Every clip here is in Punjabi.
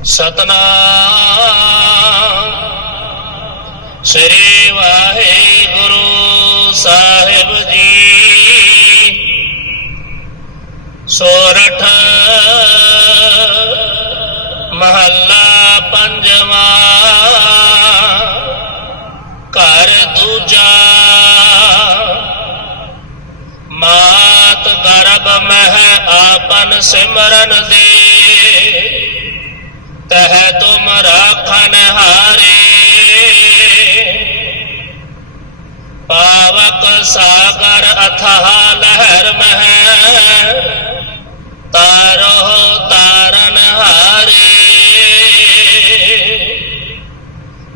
ਸਤਨਾਮ। ਸ੍ਰੀ ਵਾਹਿਗੁਰੂ ਸਾਹਿਬ ਜੀ। ਸੋਰਠ ਮਹੱਲਾ ਪੰਜਵਾਂ। ਘਰ ਦੂਜਾ। ਮਾਤ ਗਰਭ ਮਹਿ ਆਪਨ ਸਿਮਰਨ ਦੇ। ਤਹ ਤੁਮ ਰਾਖਨ ਹਾਰੇ ਪਾਵਕ ਸਾਗਰ ਅਥਾਹ ਲਹਿਰ ਮਹਿ ਤਾਰੋ ਤਾਰਨ ਹਾਰੇ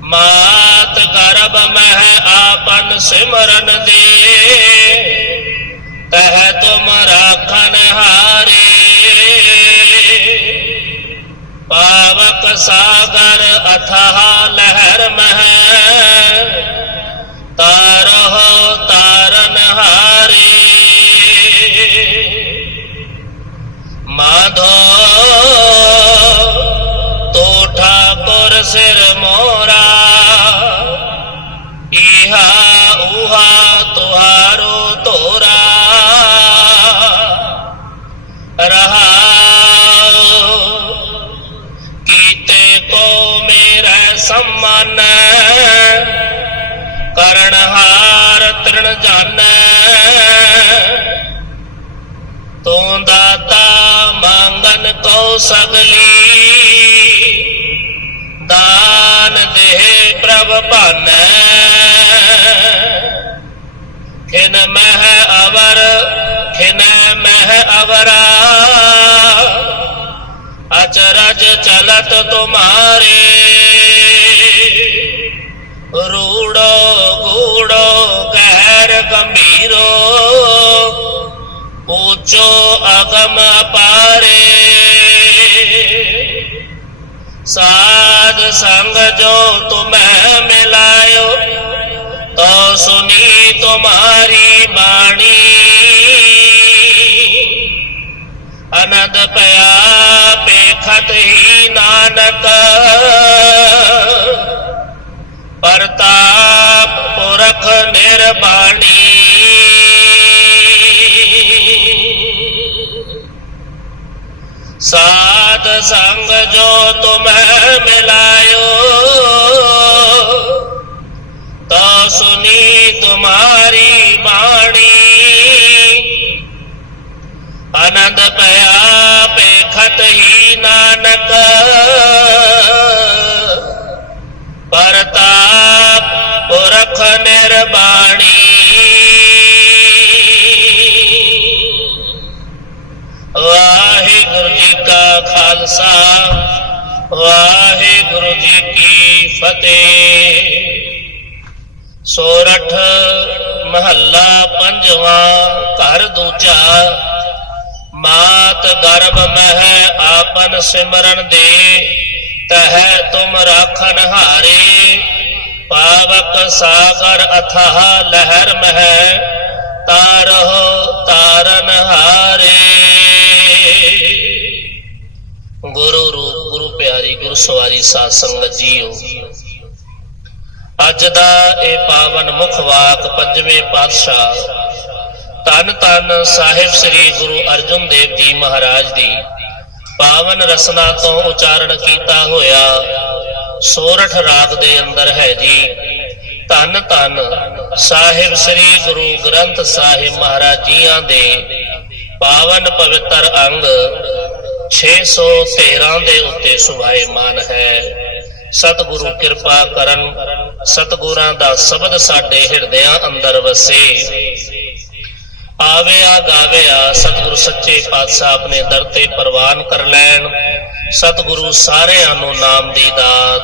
ਮਾਤ ਗਰਭ ਮਹਿ ਆਪਨ ਸਿਮਰਨ ਦੇ ਤਹ ਤੁਮ ਰਾਖਨ ਹਾਰੇ ਪਾਵਕ ਸਾਗਰ ਅਥਾਹ ਲਹਿਰ ਮਹਿ ਹਾਰ ਤ੍ਰਿਣ ਜਾਨ ਤੂੰ ਦਾਤਾ ਮੰਗਨ ਕੋ ਸਗਲੀ ਦਾਨ ਦੇ ਪ੍ਰਭ ਭਾਨ। ਖਿਨ ਮਹਿ ਅਵਰ, ਖਿਨ ਮਹਿ ਅਵਰਾ। ਅਚਰਜ ਚਲਤ ਤੁਮਾਰੇ। ਗਹਿਰ ਗੰਭੀਰੋ ਉੱਚੋ ਅਗਮ ਅਪਾਰੇ। ਸਾਧ ਸੰਗ ਜੋ ਤੁਮੈ ਮਿਲਾਇਓ, ਤੋ ਸੁਨੀ ਤੁਮਾਰੀ ਬਾਣੀ। ਅਨੰਦ ਪਿਆ ਪੇਖਤ ਹੀ ਨਾਨਕ ਪ੍ਰਤਾਪ ਪੁਰਖ ਬਾਣੀ ਸਾਧ ਸੰਗ ਜੋ ਤੁਮੈ ਮਿਲਾਇਓ, ਤਾ ਸੁਨੀ ਤੁਮਾਰੀ ਬਾਣੀ। ਆਨੰਦ ਪਿਆ ਪੇਖਤ ਹੀ ਨਾਨਕ ਪਰਤਾਪ ਪੁਰਖ ਨਿਰਬਾਣੀ ਵਾਹਿਗੁਰੂ ਜੀ ਕਾ ਖਾਲਸਾ ਵਾਹਿਗੁਰੂ ਜੀ ਕੀ ਫਤਿਹ ਸੋਰਠ ਮਹੱਲਾ ਪੰਜਵਾਂ ਘਰ ਦੂਜਾ ਮਾਤ ਗਰਭ ਮਹਿ ਆਪਨ ਸਿਮਰਨ ਦੇ ਤਹ ਤੁਮ ਰਾਖਨ ਹਾਰੇ ਪਾਵਕ ਸਾਗਰ ਅਥਾਹ ਲਹਿਰ ਮਹਿ, ਤਾਰਹੁ ਤਾਰਨ ਹਾਰੇ। ਗੁਰੂ ਰੂਪ, ਗੁਰੂ ਪਿਆਰੀ, ਗੁਰੂ ਸਵਾਰੀ ਸਾਧ ਸੰਗਤ ਜੀਓ। ਅੱਜ ਦਾ ਇਹ ਪਾਵਨ ਮੁਖ ਵਾਕ ਪੰਜਵੇਂ ਪਾਤਸ਼ਾਹ ਧੰਨ ਧੰਨ ਸਾਹਿਬ ਸ੍ਰੀ ਗੁਰੂ ਅਰਜਨ ਦੇਵ ਜੀ ਮਹਾਰਾਜ ਦੀ ਪਾਵਨ ਰਸਨਾ ਤੋਂ ਉਚਾਰਨ ਕੀਤਾ ਹੋਇਆ ਸੋਰਠ ਰਾਗ ਦੇ ਅੰਦਰ ਹੈ ਜੀ। ਧੰਨ ਧੰਨ ਸਾਹਿਬ ਸ੍ਰੀ ਗੁਰੂ ਗ੍ਰੰਥ ਸਾਹਿਬ ਮਹਾਰਾਜ ਜੀਆਂ ਦੇ ਪਾਵਨ ਪਵਿੱਤਰ ਅੰਗ 613 ਦੇ ਉੱਤੇ ਸੁਭਾਏਮਾਨ ਹੈ। ਸਤਿਗੁਰੂ ਕਿਰਪਾ ਕਰਨ, ਸਤਿਗੁਰਾਂ ਦਾ ਸ਼ਬਦ ਸਾਡੇ ਹਿਰਦਿਆਂ ਅੰਦਰ ਵਸੇ। ਆਵੇ ਆਵਿਆ ਗਾਵਿਆ ਸਤਿਗੁਰੂ ਸੱਚੇ ਪਾਤਸ਼ਾਹ ਆਪਣੇ ਦਰ ਤੇ ਪ੍ਰਵਾਨ ਕਰ ਲੈਣ। ਸਤਿਗੁਰੂ ਸਾਰਿਆਂ ਨੂੰ ਨਾਮ ਦੀ ਦਾਤ,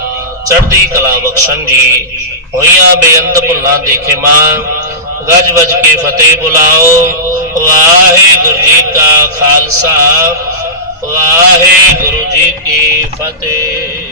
ਚੜ੍ਹਦੀ ਕਲਾ ਬਖਸ਼ਣ ਜੀ। ਹੋਈਆਂ ਬੇਅੰਤ ਭੁੱਲਾਂ ਦੀ ਖਿਮਾ, ਗੱਜ ਵੱਜ ਕੇ ਫਤਿਹ ਬੁਲਾਓ। ਵਾਹਿਗੁਰੂ ਜੀ ਕਾ ਖਾਲਸਾ, ਵਾਹਿਗੁਰੂ ਜੀ ਕੀ ਫਤਿਹ।